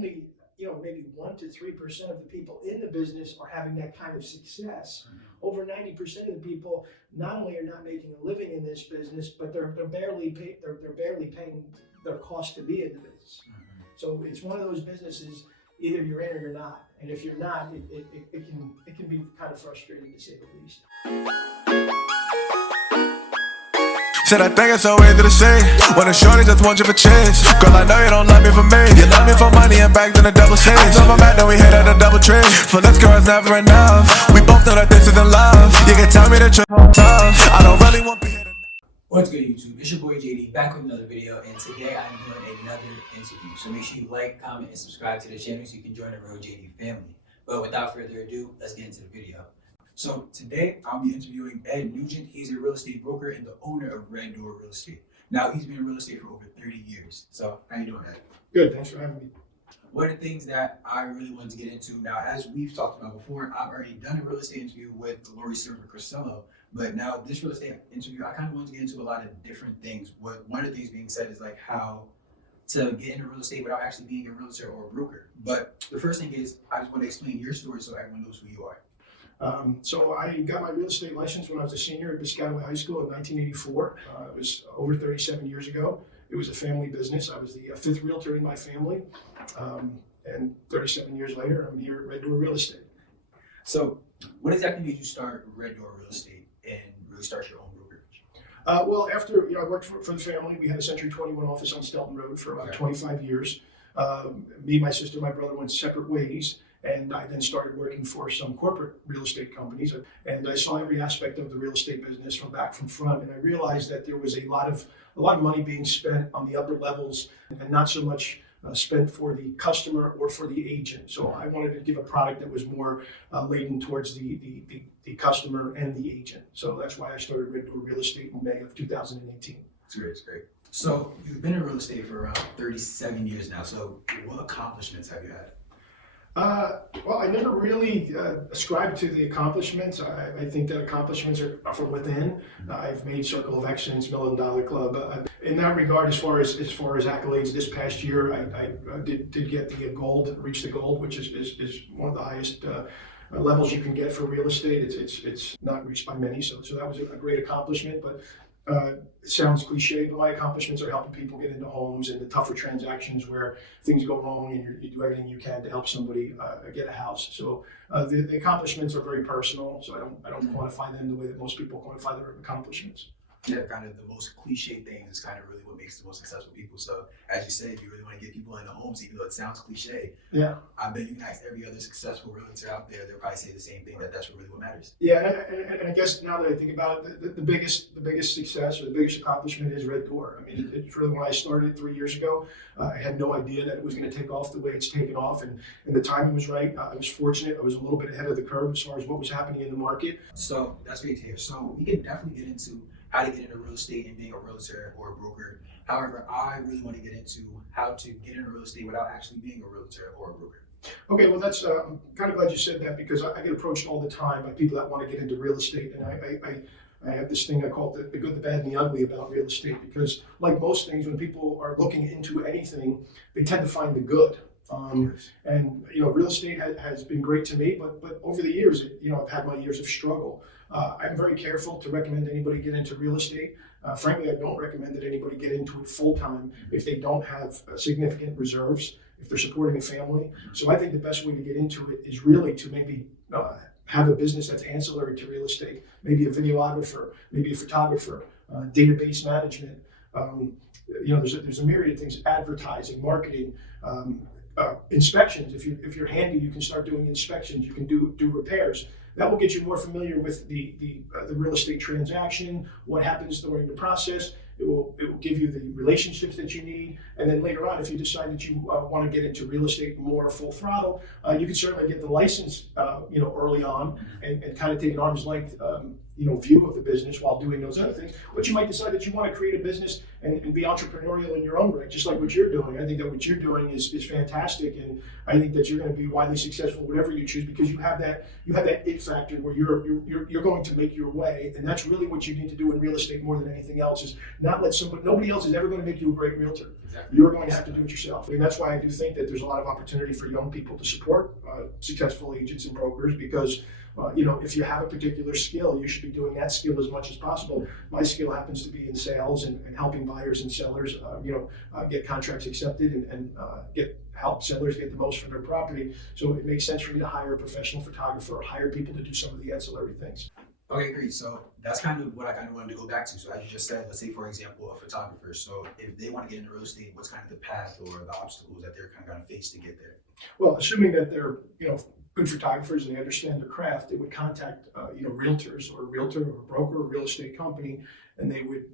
only maybe 1 to 3% of the people in the business are having that kind of success. Over 90% of the people not only are not making a living in this business, but they're barely paying their cost to be in the business. So it's one of those businesses, either you're in or you're not. And if you're not, it can be kind of frustrating, to say the least. Said I think it's so easy to say when a shorty just wants you for chase. Girl, I know you don't love me for me. You love me for money and bags in a double C. I know my man, then we hit at a double tree. Finesse girl's never enough. We both know that this isn't love. You can tell me that you're tough. I don't really want to be here tonight. What's good, YouTube? It's your boy JD back with another video, and today I'm doing another interview. So make sure you like, comment, and subscribe to the channel so you can join the Real JD family. But without further ado, let's get into the video. So today I'll be interviewing Ed Nugent. He's a real estate broker and the owner of Red Door Real Estate. Now he's been in real estate for over 30 years. So how you doing, Ed? Good, thanks for having me. One of the things that I really wanted to get into now, as we've talked about before, I've already done a real estate interview with Lori Silver Crisello, but now this real estate interview, I kind of wanted to get into a lot of different things. One of the things being said is like how to get into real estate without actually being a realtor or a broker. But the first thing is I just want to explain your story so everyone knows who you are. So I got my real estate license when I was a senior at Piscataway High School in 1984. It was over 37 years ago. It was a family business. I was the fifth realtor in my family. And 37 years later, I'm here at Red Door Real Estate. So what exactly made you start Red Door Real Estate and really start your own brokerage? Well, after I worked for the family, we had a Century 21 office on Stelton Road for about 25 years. Me, my sister, my brother went separate ways. And I then started working for some corporate real estate companies, and I saw every aspect of the real estate business from back from front. And I realized that there was a lot of money being spent on the upper levels, and not so much spent for the customer or for the agent. So I wanted to give a product that was more laden towards the customer and the agent. So that's why I started Red Door Real Estate in May of 2018. That's great. It's great. So you've been in real estate for around 37 years now. So what accomplishments have you had? Well, I never really ascribed to the accomplishments. I think that accomplishments are from within. I've made Circle of Excellence, $1 Million Club. In that regard, as far as accolades, this past year I did get the gold, reach the gold, which is one of the highest levels you can get for real estate. It's not reached by many, so that was a great accomplishment. But it sounds cliche, but my accomplishments are helping people get into homes and the tougher transactions where things go wrong, and you do everything you can to help somebody get a house. So the accomplishments are very personal, so I don't quantify them the way that most people quantify their accomplishments. Yeah, kind of the most cliche things is kind of really what makes the most successful people. So as you said, if you really want to get people into homes, even though it sounds cliche, yeah, I bet you can ask every other successful realtor out there, they'll probably say the same thing, that that's really what matters. Yeah, and I guess now that I think about it, the biggest success or the biggest accomplishment is Red Door. I mean, it's really when I started 3 years ago, I had no idea that it was going to take off the way it's taken off, and the timing was right. I was fortunate. I was a little bit ahead of the curve as far as what was happening in the market. So that's great to hear. So we can definitely get into how to get into real estate and being a realtor or a broker. However, I really want to get into how to get into real estate without actually being a realtor or a broker. Okay, well, that's I'm kind of glad you said that, because I get approached all the time by people that want to get into real estate, and I have this thing I call the good, the bad, and the ugly about real estate, because like most things, when people are looking into anything, they tend to find the good. And real estate has been great to me, but over the years, I've had my years of struggle. I'm very careful to recommend anybody get into real estate. Frankly, I don't recommend that anybody get into it full time if they don't have significant reserves, if they're supporting a family. So I think the best way to get into it is really to maybe have a business that's ancillary to real estate, maybe a videographer, maybe a photographer, database management. There's a myriad of things: advertising, marketing. Inspections. If you're handy, you can start doing inspections. You can do repairs. That will get you more familiar with the real estate transaction, what happens during the process. It will give you the relationships that you need, and then later on, if you decide that you want to get into real estate more full throttle, you can certainly get the license, early on, and kind of take an arm's length, view of the business while doing those other things. But you might decide that you want to create a business and be entrepreneurial in your own right, just like what you're doing. I think that what you're doing is fantastic, and I think that you're going to be widely successful whatever you choose, because you have that it factor where you're going to make your way, and that's really what you need to do in real estate more than anything else. Is not let somebody, nobody else is ever going to make you a great realtor. Exactly. You're going to have to do it yourself, and that's why I do think that there's a lot of opportunity for young people to support successful agents and brokers, because if you have a particular skill, you should be doing that skill as much as possible. My skill happens to be in sales and helping buyers and sellers, get contracts accepted and help sellers get the most from their property. So it makes sense for me to hire a professional photographer or hire people to do some of the ancillary things. Okay, great. So that's kind of what I kind of wanted to go back to. So as you just said, let's say, for example, a photographer. So if they want to get into real estate, what's kind of the path or the obstacles that they're kind of going to face to get there? Well, assuming that they're, good photographers and they understand their craft, they would contact, realtors or a realtor or a broker or a real estate company, and they would,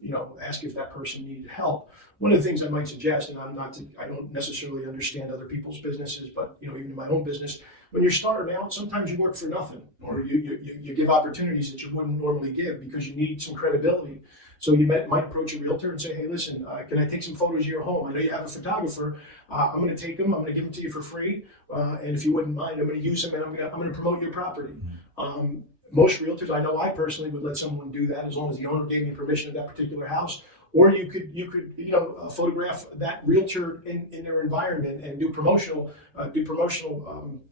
ask if that person needed help. One of the things I might suggest, and I don't necessarily understand other people's businesses, but, even in my own business, when you're starting out, sometimes you work for nothing, or you give opportunities that you wouldn't normally give because you need some credibility. So you might approach a realtor and say, hey, listen, can I take some photos of your home? I know you have a photographer. I'm going to take them. I'm going to give them to you for free. And if you wouldn't mind, I'm going to use them and I'm going to promote your property. Most realtors, I personally would let someone do that as long as the owner gave me permission of that particular house. Or you could photograph that realtor in their environment and do promotional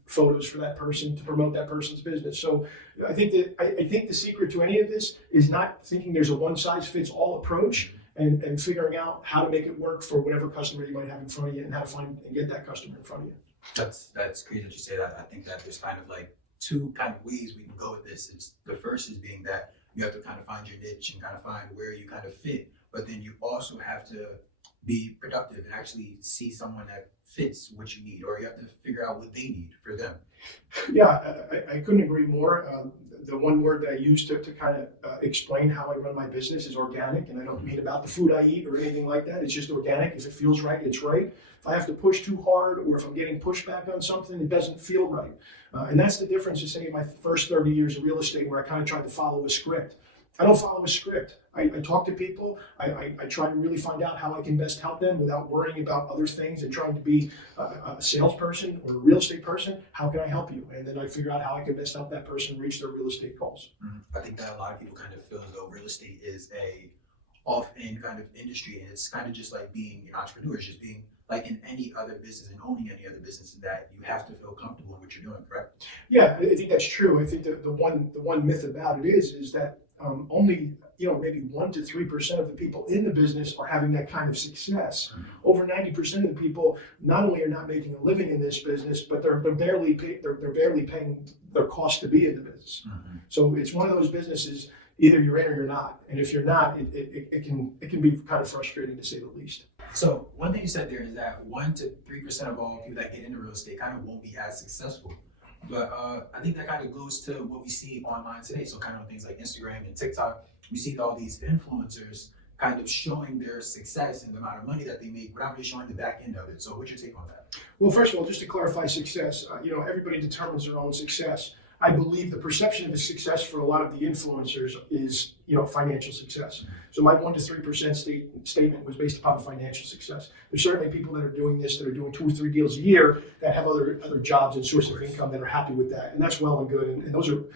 photos for that person to promote that person's business. So I think the secret to any of this is not thinking there's a one size fits all approach, and figuring out how to make it work for whatever customer you might have in front of you, and how to find and get that customer in front of you. That's great that you say that. I think that there's kind of like two kind of ways we can go with this. The first is being that you have to kind of find your niche and kind of find where you kind of fit. But then you also have to be productive and actually see someone that fits what you need, or you have to figure out what they need for them. Yeah, I couldn't agree more. The one word that I use to kind of explain how I run my business is organic, and I don't mean about the food I eat or anything like that. It's just organic. If it feels right, it's right. If I have to push too hard, or if I'm getting pushback on something, it doesn't feel right. And that's the difference in, say, my first 30 years of real estate, where I kind of tried to follow a script. I don't follow a script. I talk to people. I try to really find out how I can best help them without worrying about other things and trying to be a salesperson or a real estate person. How can I help you? And then I figure out how I can best help that person reach their real estate goals. I think that a lot of people kind of feel as though real estate is a off-end kind of industry, and it's kind of just like being an entrepreneur. It's just being like in any other business and owning any other business, that you have to feel comfortable in what you're doing, correct? Yeah, I think that's true. I think the one myth about it is that only maybe 1 to 3% of the people in the business are having that kind of success. Over 90% of the people not only are not making a living in this business, but they're barely paying their cost to be in the business. So it's one of those businesses, either you're in or you're not. And if you're not, it can be kind of frustrating, to say the least. So one thing you said there is that 1 to 3% of all people that get into real estate kind of won't be as successful. But I think that kind of goes to what we see online today. So kind of things like Instagram and TikTok, we see all these influencers kind of showing their success and the amount of money that they make without really showing the back end of it. So what's your take on that? Well, first of all, just to clarify success, everybody determines their own success. I believe the perception of success for a lot of the influencers is, financial success. So my 1 to 3% statement was based upon financial success. There's certainly people that are doing this, that are doing 2 or 3 deals a year, that have other jobs and sources of income that are happy with that, and that's well and good. And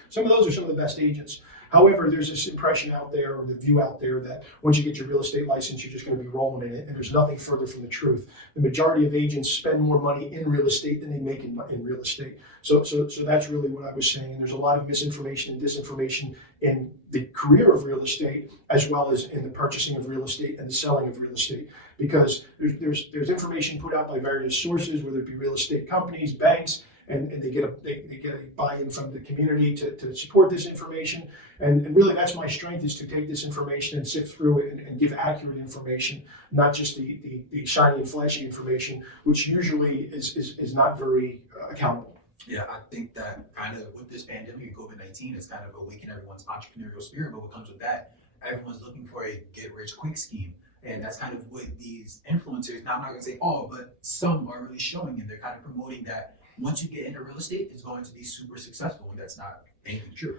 some of those are some of the best agents. However, there's this impression out there, or the view out there, that once you get your real estate license, you're just going to be rolling in it, and there's nothing further from the truth. The majority of agents spend more money in real estate than they make in real estate. So that's really what I was saying. And there's a lot of misinformation and disinformation in the career of real estate, as well as in the purchasing of real estate and the selling of real estate, because there's information put out by various sources, whether it be real estate companies, banks, and they get a buy-in from the community to support this information. And really, that's my strength, is to take this information and sift through it and give accurate information, not just the shiny and flashy information, which usually is not very accountable. Yeah, I think that kind of with this pandemic, COVID-19, it's kind of awakened everyone's entrepreneurial spirit. But what comes with that, everyone's looking for a get-rich-quick scheme. And that's kind of what these influencers, now I'm not going to say all, but some are really showing, and they're kind of promoting that once you get into real estate, it's going to be super successful, and that's not anything true.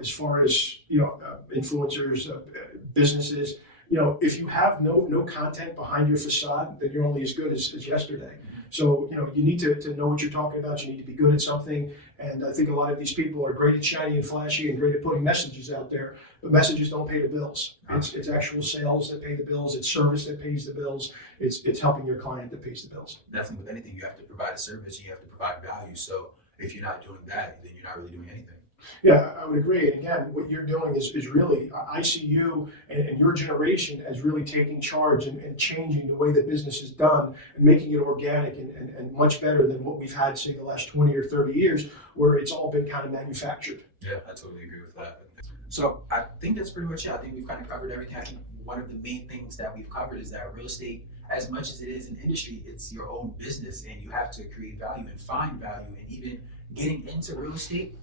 As far as influencers, businesses, if you have no content behind your facade, then you're only as good as yesterday. So you need to know what you're talking about. You need to be good at something. And I think a lot of these people are great at shiny and flashy and great at putting messages out there, but messages don't pay the bills. It's actual sales that pay the bills. It's service that pays the bills. It's helping your client that pays the bills. Definitely, with anything, you have to provide a service. You have to provide value. So if you're not doing that, then you're not really doing anything. Yeah, I would agree. And again, what you're doing is really, I see you and your generation as really taking charge and changing the way that business is done and making it organic and much better than what we've had, say, the last 20 or 30 years, where it's all been kind of manufactured. Yeah, I totally agree with that. So I think that's pretty much it. I think we've kind of covered everything. I think one of the main things that we've covered is that real estate, as much as it is an industry, it's your own business, and you have to create value and find value. And even getting into real estate,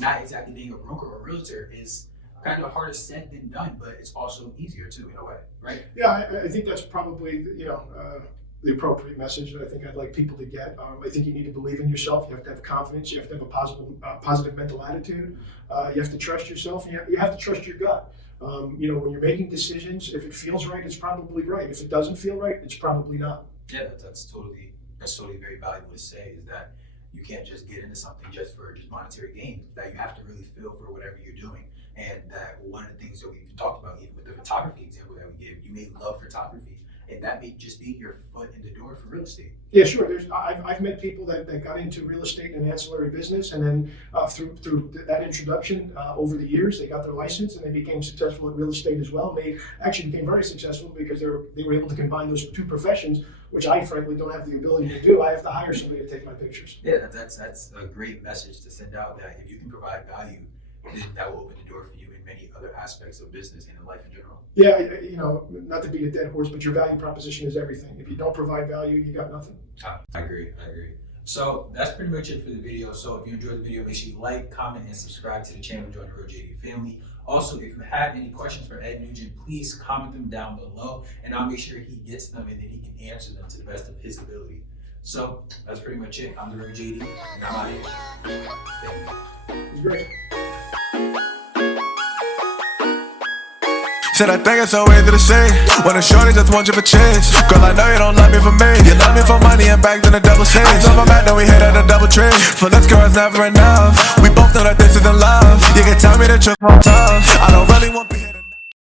not exactly being a broker or a realtor, is kind of harder said than done, but it's also easier too, in a way, right? Yeah, I think that's probably the appropriate message that I think I'd like people to get. I think you need to believe in yourself. You have to have confidence. You have to have a positive mental attitude. You have to trust yourself. You have to trust your gut. When you're making decisions, if it feels right, it's probably right. If it doesn't feel right, it's probably not. Yeah, that's totally very valuable to say, is that you can't just get into something just for just monetary gain, that you have to really feel for whatever you're doing. And that one of the things that we've talked about, even with the photography example that we gave, you may love photography, and that may just be your foot in the door for real estate. Yeah, sure. I've met people that got into real estate and ancillary business, and then through that introduction over the years, they got their license and they became successful at real estate as well. And they actually became very successful because they were able to combine those two professions, which I frankly don't have the ability to do. I have to hire somebody to take my pictures. Yeah, that's a great message to send out, that if you can provide value, then that will open the door for you in many other aspects of business and in life in general. Yeah, not to beat a dead horse, but your value proposition is everything. If you don't provide value, you got nothing. I agree. So that's pretty much it for the video. So if you enjoyed the video, make sure you like, comment, and subscribe to the channel. Join the Real JD family. Also, if you have any questions for Ed Nugent, please comment them down below, and I'll make sure he gets them and then he can answer them to the best of his ability. So that's pretty much it. I'm the Real JD, and I'm out here. It's great. Said I think it's so easy to say when a shorty just wants you for chase. Girl, I know you don't love me for me. You love me for money and back then a double six. On my back, then we hit at a double trick. Finesse girls never enough. We both know that this isn't love. You can tell me that you're tough. I don't really want